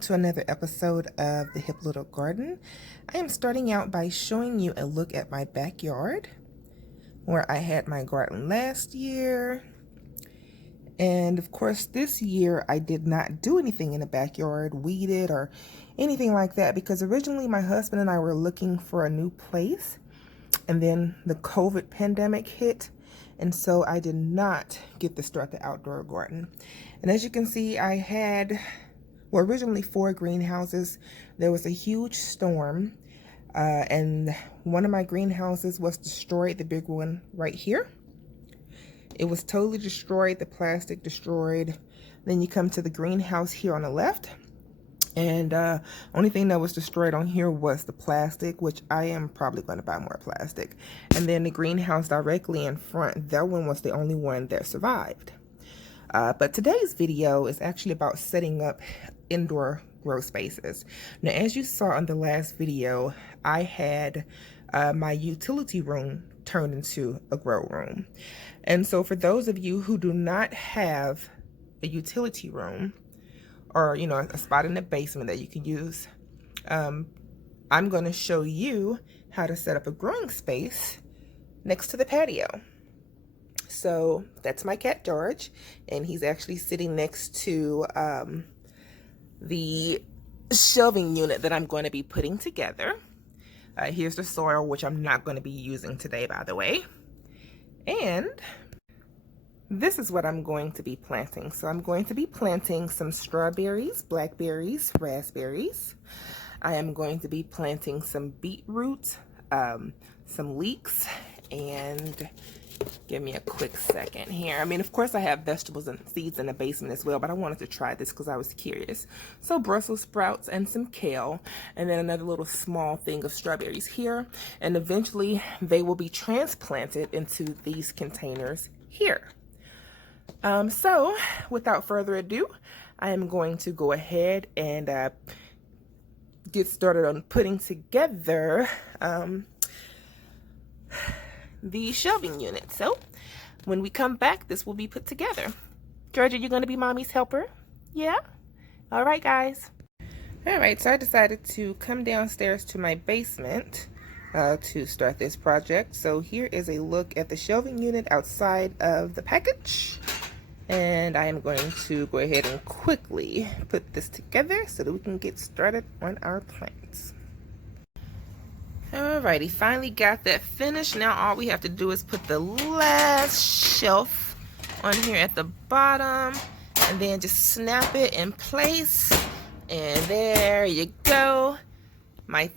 to another episode of The Hip Little Garden. I am starting out by showing you a look at my backyard, where I had my garden last year. And of course, this year I did not do anything in the backyard, weeded or anything like that, because originally my husband and I were looking for a new place, and then the COVID pandemic hit, and so I did not get to start the outdoor garden. And as you can see, I had, well, originally 4 greenhouses. There was a huge storm, and one of my greenhouses was destroyed, the big one right here. It was totally destroyed, the plastic destroyed. Then you come to the greenhouse here on the left, and only thing that was destroyed on here was the plastic, which I am probably going to buy more plastic. And then the greenhouse directly in front, that one was the only one that survived. But today's video is actually about setting up indoor grow spaces. Now, as you saw in the last video, I had my utility room turned into a grow room. And so for those of you who do not have a utility room, or a spot in the basement that you can use, I'm going to show you how to set up a growing space next to the patio. So that's my cat George, and he's actually sitting next to the shelving unit that I'm going to be putting together. Here's the soil, which I'm not going to be using today, by the way. And this is what I'm going to be planting. So I'm going to be planting some strawberries, blackberries, raspberries. I am going to be planting some beetroot, some leeks, and give me a quick second here. I mean, of course, I have vegetables and seeds in the basement as well, but I wanted to try this because I was curious. So Brussels sprouts and some kale, and then another little small thing of strawberries here. And eventually, they will be transplanted into these containers here. So without further ado, I am going to go ahead and get started on putting together the shelving unit. So when we come back, this will be put together. Georgia, you're going to be mommy's helper? Yeah? All right, guys. All right, so I decided to come downstairs to my basement to start this project. So here is a look at the shelving unit outside of the package. And I am going to go ahead and quickly put this together so that we can get started on our plants. Alrighty, finally got that finished. Now all we have to do is put the last shelf on here at the bottom, and then just snap it in place. And there you go. My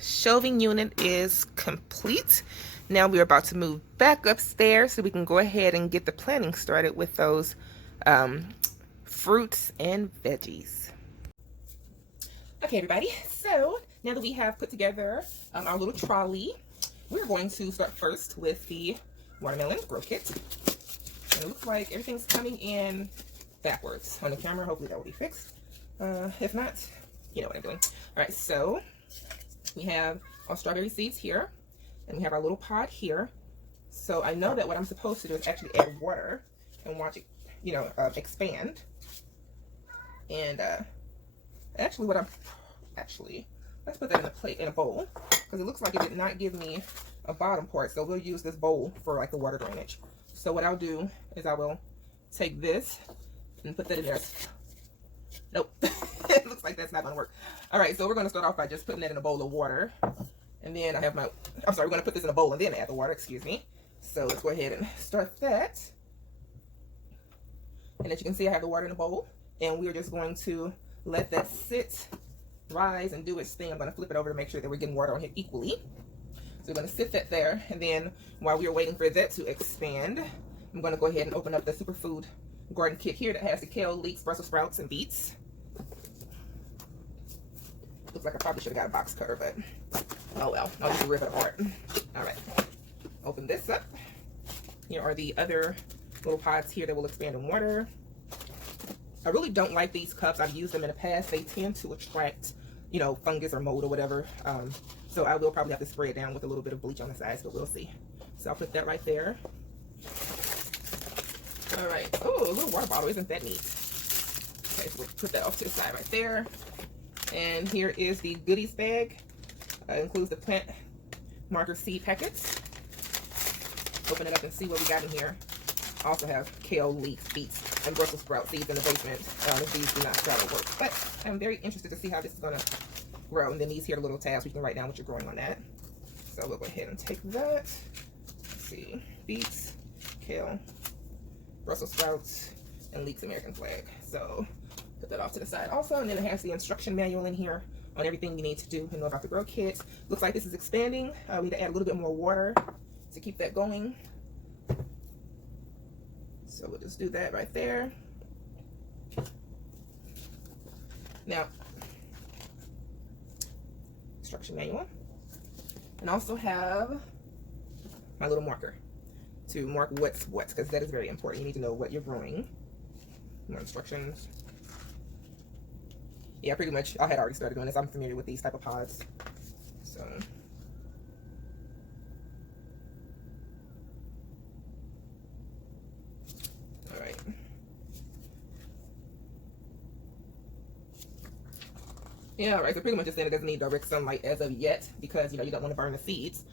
shelving unit is complete. Now we're about to move back upstairs so we can go ahead and get the planting started with those fruits and veggies. Okay, everybody, so now that we have put together our little trolley, we're going to start first with the watermelon grow kit. And it looks like everything's coming in backwards on the camera. Hopefully that will be fixed. If not, you know what I'm doing. All right, so we have our strawberry seeds here, and we have our little pod here. So I know that what I'm supposed to do is actually add water and watch it, expand. And actually let's put that in a plate, in a bowl, because it looks like it did not give me a bottom part. So we'll use this bowl for like the water drainage. So what I'll do is I will take this and put that in there. Nope. It looks like that's not gonna work. All right, so we're gonna start off by just putting that in a bowl of water. And then I have we're gonna put this in a bowl and then add the water, excuse me. So let's go ahead and start that. And as you can see, I have the water in the bowl, and we're just going to let that sit, rise, and do its thing. I'm gonna flip it over to make sure that we're getting water on here equally. So we're gonna sit that there, and then while we're waiting for that to expand, I'm gonna go ahead and open up the Superfood garden kit here that has the kale, leeks, Brussels sprouts, and beets. Looks like I probably should have got a box cutter, but oh well, I'll just rip it apart. All right, open this up. Here are the other little pods here that will expand in water. I really don't like these cups. I've used them in the past. They tend to attract, fungus or mold or whatever. So I will probably have to spray it down with a little bit of bleach on the sides, but we'll see. So I'll put that right there. All right. Oh, a little water bottle. Isn't that neat? Okay, so we'll put that off to the side right there. And here is the goodies bag. It includes the plant marker seed packets. Open it up and see what we got in here. I also have kale, leeks, beets, and Brussels sprout seeds in the basement. These do not sprout or work. But I'm very interested to see how this is going to grow. And then these here are little tabs. We can write down what you're growing on that. So we'll go ahead and take that. Let's see. Beets, kale, Brussels sprouts, and leeks American flag. So put that off to the side also. And then it has the instruction manual in here on everything you need to do and know about the grow kit. Looks like this is expanding. We need to add a little bit more water to keep that going. So we'll just do that right there. Now, instruction manual. And also have my little marker to mark what's what, because that is very important. You need to know what you're growing. More instructions. Yeah, pretty much I had already started doing this. I'm familiar with these type of pods. So all right. Yeah, all right. So pretty much just saying it doesn't need direct sunlight as of yet, because you know you don't want to burn the seeds.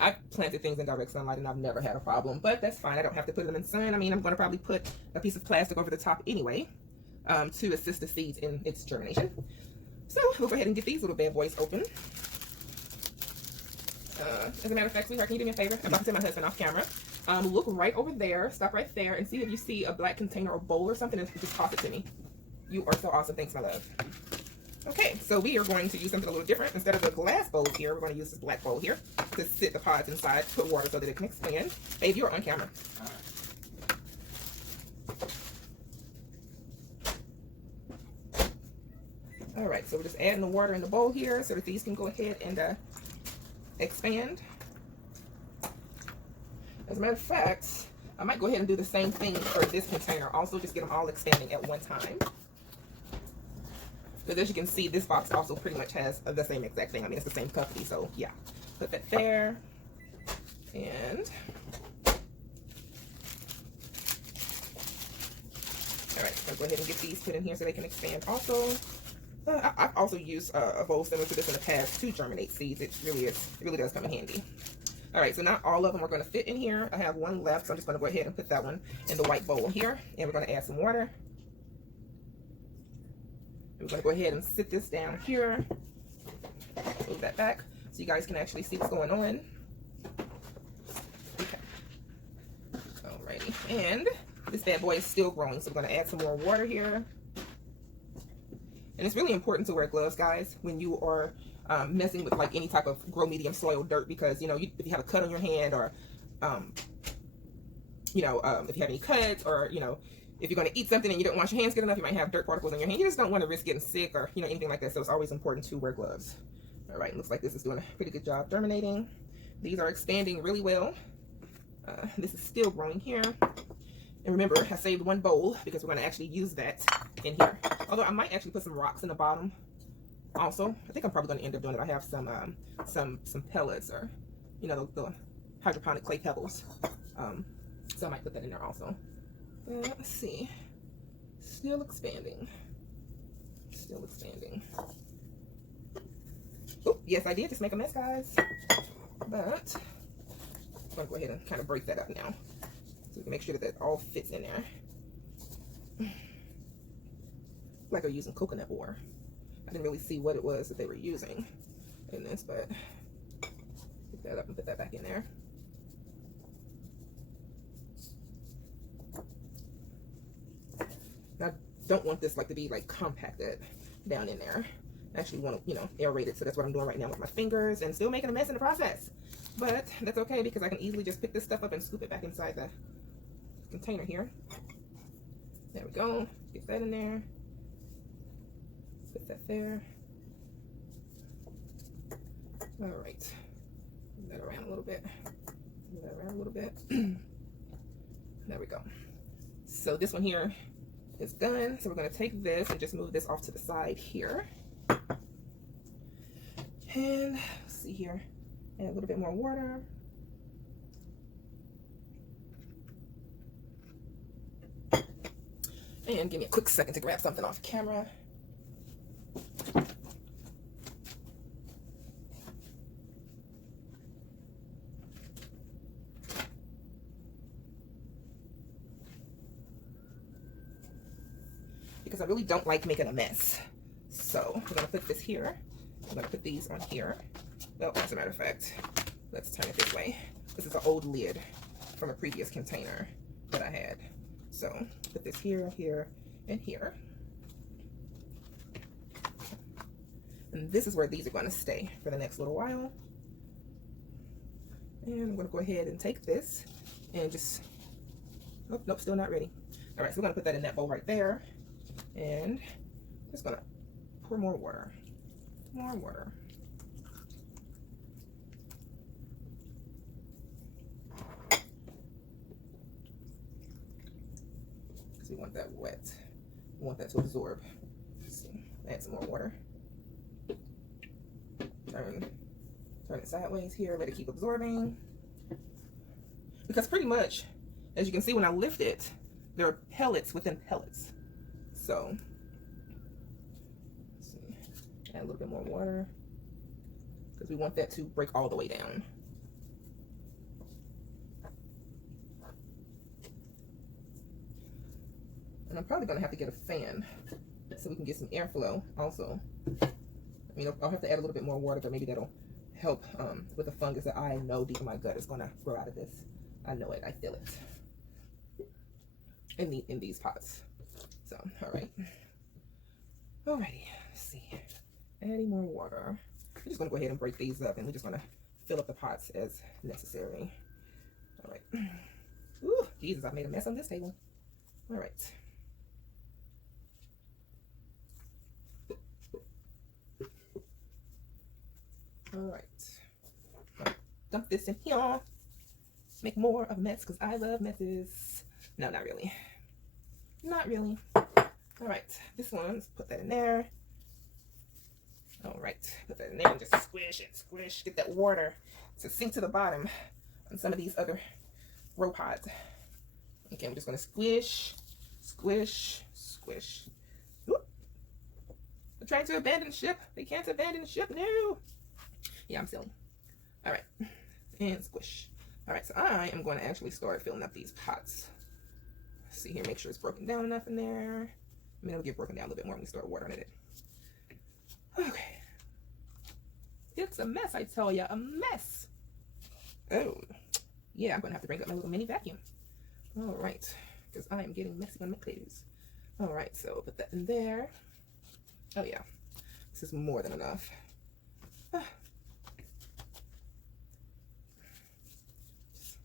I've planted things in direct sunlight and I've never had a problem, but that's fine. I don't have to put them in sun. I mean, I'm going to probably put a piece of plastic over the top anyway to assist the seeds in its germination. So we'll go ahead and get these little bad boys open. As a matter of fact, sweetheart, can you do me a favor? I'm about to send my husband off camera. Look right over there, stop right there, and see if you see a black container or bowl or something, and just toss it to me. You are so awesome. Thanks, my love. Okay, so we are going to use something a little different. Instead of the glass bowl here, we're going to use this black bowl here to sit the pods inside, put water so that it can expand. Babe, you're on camera. All right, so we're just adding the water in the bowl here so that these can go ahead and expand. As a matter of fact, I might go ahead and do the same thing for this container. Also, just get them all expanding at one time. Because as you can see, this box also pretty much has the same exact thing. I mean, it's the same company, so yeah. Put that there. And all right, so go ahead and get these put in here so they can expand also. I've also used a bowl similar to this in the past to germinate seeds. It really does come in handy. All right, so not all of them are going to fit in here. I have one left, so I'm just going to go ahead and put that one in the white bowl here. And we're going to add some water. We're going to go ahead and sit this down here. Move that back so you guys can actually see what's going on. Okay. Alrighty. And this bad boy is still growing, so we're going to add some more water here. And it's really important to wear gloves, guys, when you are messing with like any type of grow medium soil dirt, because you know if you have a cut on your hand, or if you have any cuts, or if you're going to eat something and you don't wash your hands good enough, you might have dirt particles on your hand. You just don't want to risk getting sick or anything like that. So it's always important to wear gloves. All right, looks like this is doing a pretty good job germinating. These are expanding really well. This is still growing here. And remember, I saved one bowl because we're going to actually use that in here. Although I might actually put some rocks in the bottom. Also, I think I'm probably going to end up doing it. I have some pellets, or the hydroponic clay pebbles. So I might put that in there also. Let's see. Still expanding. Still expanding. Oh, yes, I did just make a mess, guys. But I'm going to go ahead and kind of break that up now, so we can make sure that that all fits in there. Like they're using coconut oil. I didn't really see what it was that they were using in this, but pick that up and put that back in there. I don't want this to be compacted down in there. I actually want to, aerate it. So that's what I'm doing right now with my fingers, and still making a mess in the process. But that's okay, because I can easily just pick this stuff up and scoop it back inside the container here. There we go. Get that in there. Put that there. All right. Move that around a little bit. Move that around a little bit. There we go. So this one here is done. So we're going to take this and just move this off to the side here. And let's see here. Add a little bit more water. And give me a quick second to grab something off camera. Because I really don't like making a mess. So I'm gonna put this here. I'm gonna put these on here. Well, as a matter of fact, let's turn it this way. This is an old lid from a previous container that I had. So put this here, here, and here. And this is where these are gonna stay for the next little while. And I'm gonna go ahead and take this and just, oh, nope, still not ready. All right, so we're gonna put that in that bowl right there. And just gonna pour more water. More water. Because we want that wet. We want that to absorb. Let's see. Add some more water. Turn it sideways here. Let it keep absorbing. Because pretty much, as you can see when I lift it, there are pellets within pellets. So, let's see, add a little bit more water because we want that to break all the way down. And I'm probably going to have to get a fan so we can get some airflow also. I mean, I'll have to add a little bit more water, but maybe that'll help with the fungus that I know deep in my gut is going to grow out of this. I know it. I feel it in these pots. So, all right. Alrighty, let's see. Adding more water. We're just gonna go ahead and break these up, and we're just gonna fill up the pots as necessary. All right. Ooh, Jesus, I made a mess on this table. All right. All right. Dump this in here. Make more of a mess because I love messes. No, not really. Not really. All right, this one, let's put that in there. All right, put that in there and just squish it, squish. Get that water to sink to the bottom on some of these other row pods. Okay, we're just gonna squish, squish, squish. Whoop. They're trying to abandon ship. They can't abandon the ship, no. Yeah, I'm silly. All right, and squish. All right, so I am going to actually start filling up these pots. See here, make sure it's broken down enough in there. I mean, it'll get broken down a little bit more when we start watering it. Okay. It's a mess, I tell ya, a mess. Oh, yeah, I'm gonna have to bring up my little mini vacuum. All right, because I am getting messy on my clothes. All right, so put that in there. Oh yeah, this is more than enough.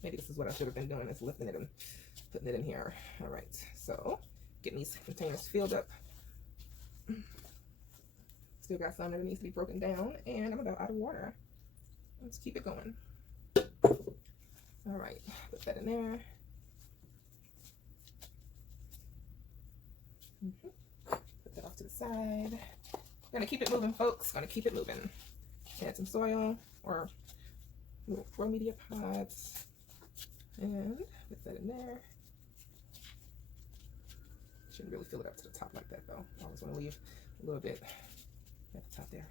Maybe this is what I should have been doing, is lifting it and putting it in here. All right, so getting these containers filled up. Still got some that needs to be broken down, and I'm about out of water. Let's keep it going. All right, put that in there. Put that off to the side. Gonna keep it moving, folks. Gonna keep it moving. Add some soil or little grow media pods, and put that in there. Shouldn't really fill it up to the top like that though. I always want to leave a little bit at the top there.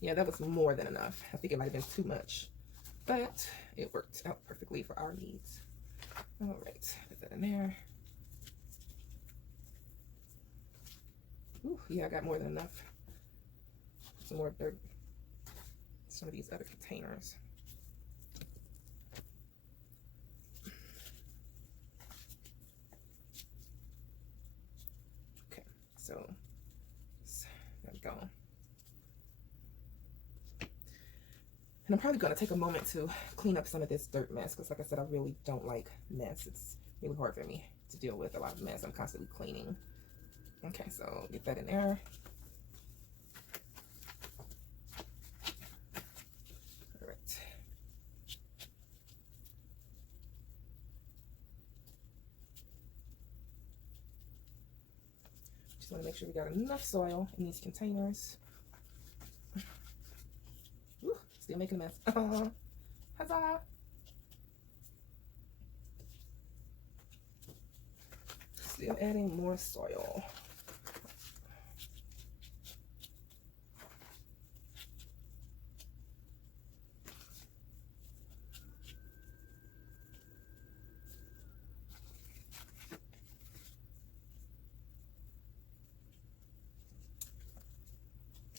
Yeah, that was more than enough. I think it might have been too much, but it worked out perfectly for our needs. All right, put that in there. Ooh, yeah, I got more than enough. Some more dirt. Some of these other containers. Okay, so there we go. And I'm probably going to take a moment to clean up some of this dirt mess because, like I said, I really don't like mess. It's really hard for me to deal with a lot of mess. I'm constantly cleaning. Okay, so get that in there. All right. Just want to make sure we got enough soil in these containers. Ooh, still making a mess. Huzzah! Still adding more soil.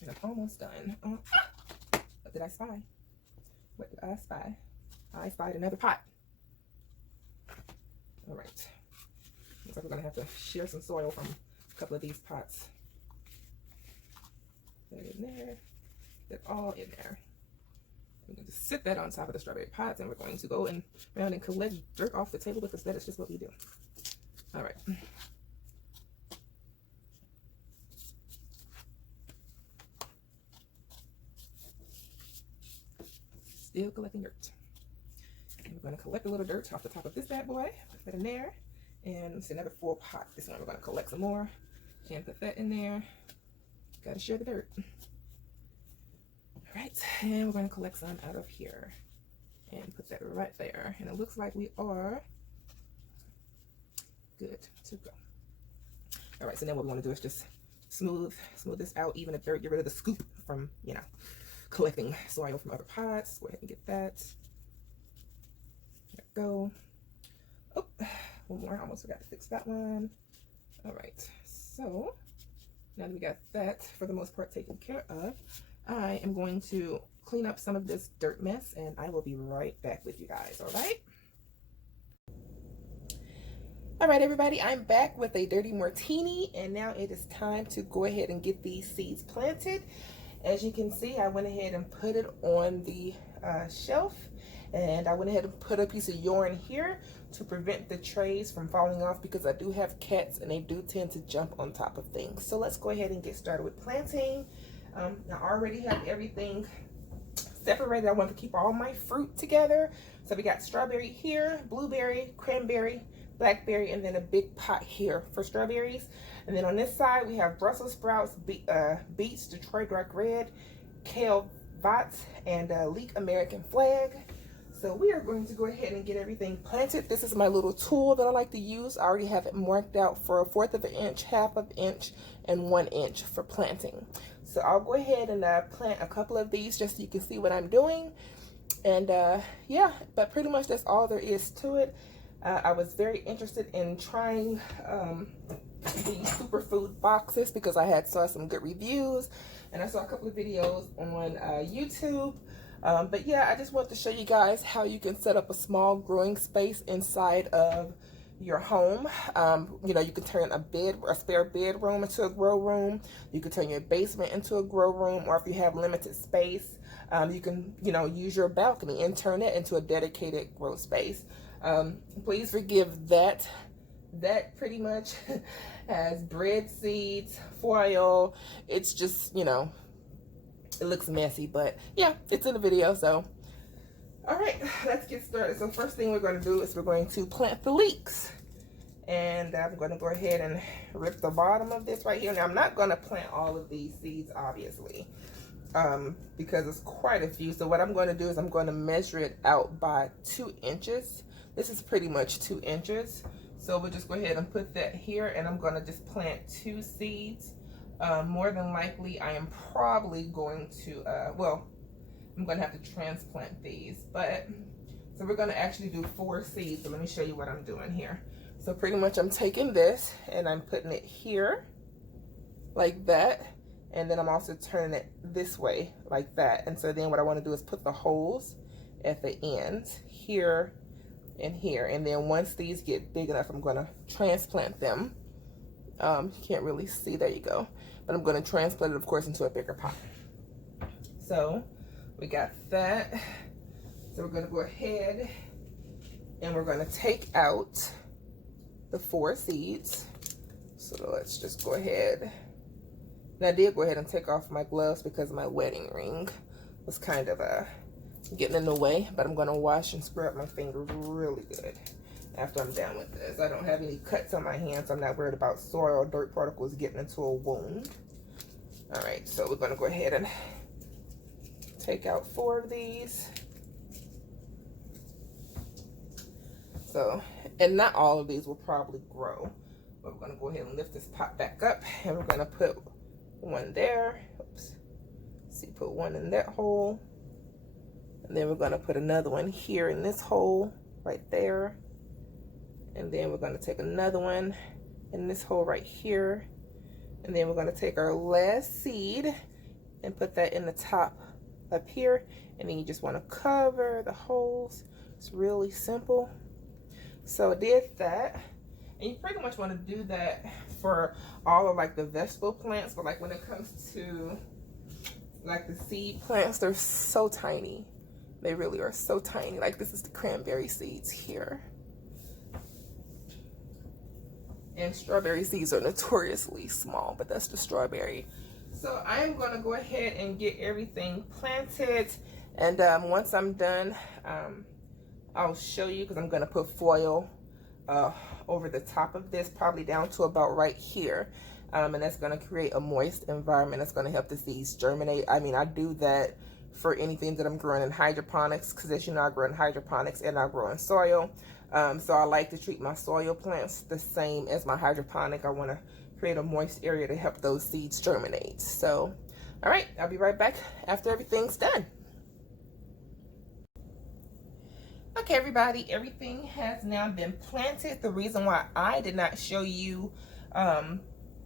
And I'm almost done. What did I spy? What did I spy? I spied another pot. All right. Looks like we're gonna have to share some soil from a couple of these pots. Put it in there. They're all in there. We're going to just sit that on top of the strawberry pots, and we're going to go around and collect dirt off the table because that is just what we do. All right. Still collecting dirt. And we're going to collect a little dirt off the top of this bad boy. Put that in there. And it's another full pot. This one we're going to collect some more and put that in there. Got to share the dirt. All right, and we're going to collect some out of here and put that right there. And it looks like we are good to go. All right, so then what we want to do is just smooth this out, even the dirt, get rid of the scoop from, you know, collecting soil from other pots. Go ahead and get that. There we go. Oh, one more. I almost forgot to fix that one. All right, so now that we got that for the most part taken care of, I am going to clean up some of this dirt mess, and I will be right back with you guys. All right. All right, everybody, I'm back with a dirty martini, and now it is time to go ahead and get these seeds planted. As you can see, I went ahead and put it on the shelf, and I went ahead and put a piece of yarn here to prevent the trays from falling off, because I do have cats and they do tend to jump on top of things. So let's go ahead and get started with planting. I already have everything separated. I want to keep all my fruit together. So we got strawberry here, blueberry, cranberry, blackberry, and then a big pot here for strawberries. And then on this side, we have Brussels sprouts, beets, Detroit Dark Red, kale Vots, and leek American flag. So we are going to go ahead and get everything planted. This is my little tool that I like to use. I already have it marked out for 1/4 of an inch, 1/2 of an inch, and 1 inch for planting. So I'll go ahead and plant a couple of these just so you can see what I'm doing. And yeah, but pretty much that's all there is to it. I was very interested in trying these superfood boxes because I saw some good reviews, and I saw a couple of videos on YouTube. But yeah, I just wanted to show you guys how you can set up a small growing space inside of your home. You know, you can turn a spare bedroom into a grow room. You can turn your basement into a grow room, or if you have limited space, you can, you know, use your balcony and turn it into a dedicated grow space. Please forgive that pretty much has bread seeds, foil. It's just, you know, it looks messy, but yeah, it's in the video. So all right, let's get started. So first thing we're going to do is we're going to plant the leeks, and I'm going to go ahead and rip the bottom of this right here. Now I'm not going to plant all of these seeds, obviously, because it's quite a few. So what I'm going to do is I'm going to measure it out by 2 inches. This is pretty much 2 inches. So we'll just go ahead and put that here, and I'm going to just plant 2 seeds. More than likely, I am probably going to, well, I'm going to have to transplant these, but so we're going to actually do 4 seeds. So let me show you what I'm doing here. So pretty much I'm taking this and I'm putting it here like that, and then I'm also turning it this way like that. And so then what I want to do is put the holes at the ends here and here, and then once these get big enough, I'm going to transplant them. You can't really see, there you go, but I'm going to transplant it, of course, into a bigger pot. So we got that. So we're going to go ahead and we're going to take out the 4 seeds. So let's just go ahead. And I did go ahead and take off my gloves because my wedding ring was kind of getting in the way, but I'm going to wash and scrub my fingers really good after I'm done with this. I don't have any cuts on my hands, so I'm not worried about soil or dirt particles getting into a wound. All right, so we're going to go ahead and take out 4 of these. So, and not all of these will probably grow. But we're going to go ahead and lift this pot back up, and we're going to put one there. Oops. See, put one in that hole. And then we're going to put another one here in this hole right there. And then we're going to take another one in this hole right here. And then we're going to take our last seed and put that in the top up here. And then you just want to cover the holes. It's really simple. So I did that. And you pretty much want to do that for all of like the vegetable plants. But like when it comes to like the seed plants, they're so tiny. They really are so tiny. Like this is the cranberry seeds here. And strawberry seeds are notoriously small, but that's the strawberry. So I'm going to go ahead and get everything planted. And once I'm done, I'll show you, because I'm going to put foil over the top of this, probably down to about right here. And that's going to create a moist environment. That's going to help the seeds germinate. I mean, I do that for anything that I'm growing in hydroponics, because as you know, I grow in hydroponics and I grow in soil. So I like to treat my soil plants the same as my hydroponic. I want to create a moist area to help those seeds germinate. So, all right, I'll be right back after everything's done. Okay, everybody, everything has now been planted. The reason why I did not show you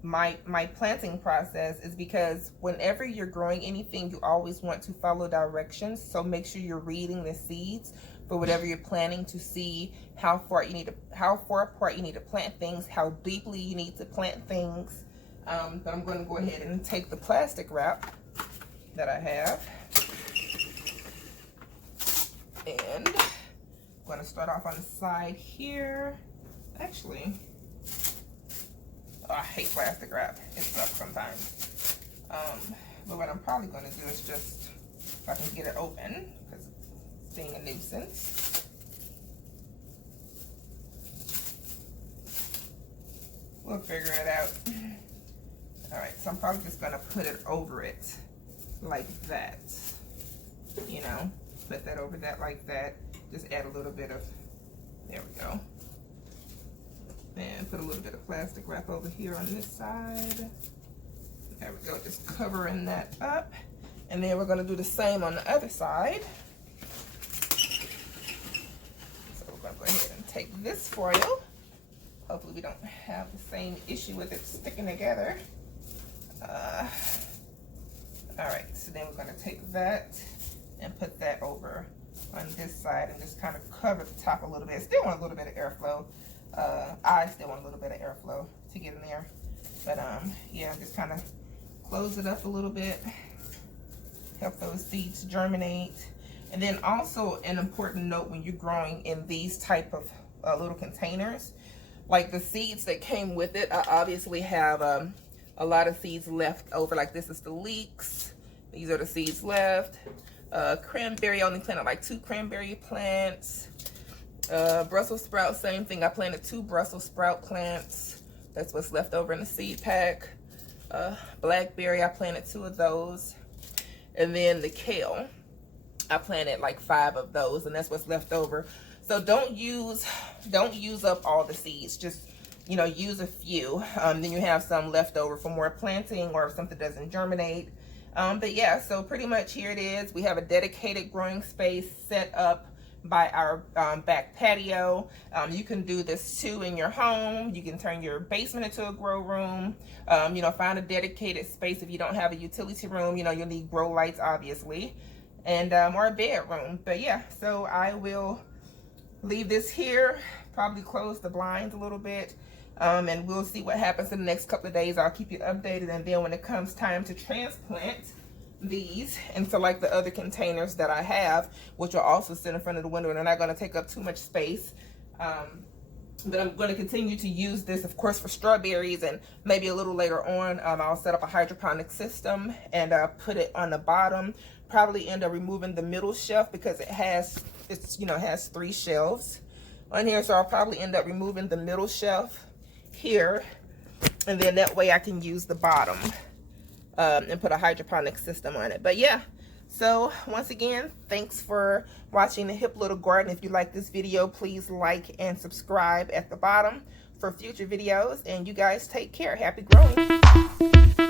my planting process is because whenever you're growing anything, you always want to follow directions. So make sure you're reading the seeds for whatever you're planting to see how far apart you need to plant things, how deeply you need to plant things. But I'm going to go ahead and take the plastic wrap that I have, and I'm going to start off on the side here. Actually, I hate plastic wrap. It sucks sometimes. But what I'm probably going to do is just, if I can get it open, because it's being a nuisance. We'll figure it out. All right, so I'm probably just going to put it over it like that. You know, put that over that like that. Just add a little bit of, there we go. And put a little bit of plastic wrap over here on this side. There we go, just covering that up. And then we're gonna do the same on the other side. So we're gonna go ahead and take this foil. Hopefully we don't have the same issue with it sticking together. All right, so then we're gonna take that and put that over on this side and just kind of cover the top a little bit. Still want a little bit of airflow. I still want a little bit of airflow to get in there. But yeah, just kind of close it up a little bit. Help those seeds germinate. And then also an important note when you're growing in these type of little containers, like the seeds that came with it, I obviously have a lot of seeds left over. Like this is the leeks. These are the seeds left. Cranberry, I only planted like 2 cranberry plants. Brussels sprout, same thing. I planted 2 Brussels sprout plants. That's what's left over in the seed pack. Blackberry, I planted 2 of those. And then the kale, I planted like 5 of those, and that's what's left over. So don't use up all the seeds. Just, you know, use a few. Then you have some left over for more planting, or if something doesn't germinate. But yeah, so pretty much here it is. We have a dedicated growing space set up by our back patio. You can do this too in your home. You can turn your basement into a grow room. You know, find a dedicated space. If you don't have a utility room, you know, you'll need grow lights, obviously, and or a bedroom. But yeah, so I will leave this here, probably close the blinds a little bit, and we'll see what happens in the next couple of days. I'll keep you updated, and then when it comes time to transplant these into like the other containers that I have, which will also sit in front of the window and they're not going to take up too much space, but I'm going to continue to use this, of course, for strawberries, and maybe a little later on I'll set up a hydroponic system and put it on the bottom. Probably end up removing the middle shelf because it has 3 shelves on here, so I'll probably end up removing the middle shelf here, and then that way I can use the bottom and put a hydroponic system on it. But yeah, so once again, thanks for watching the Hip Little Garden. If you like this video, please like and subscribe at the bottom for future videos. And you guys take care. Happy growing.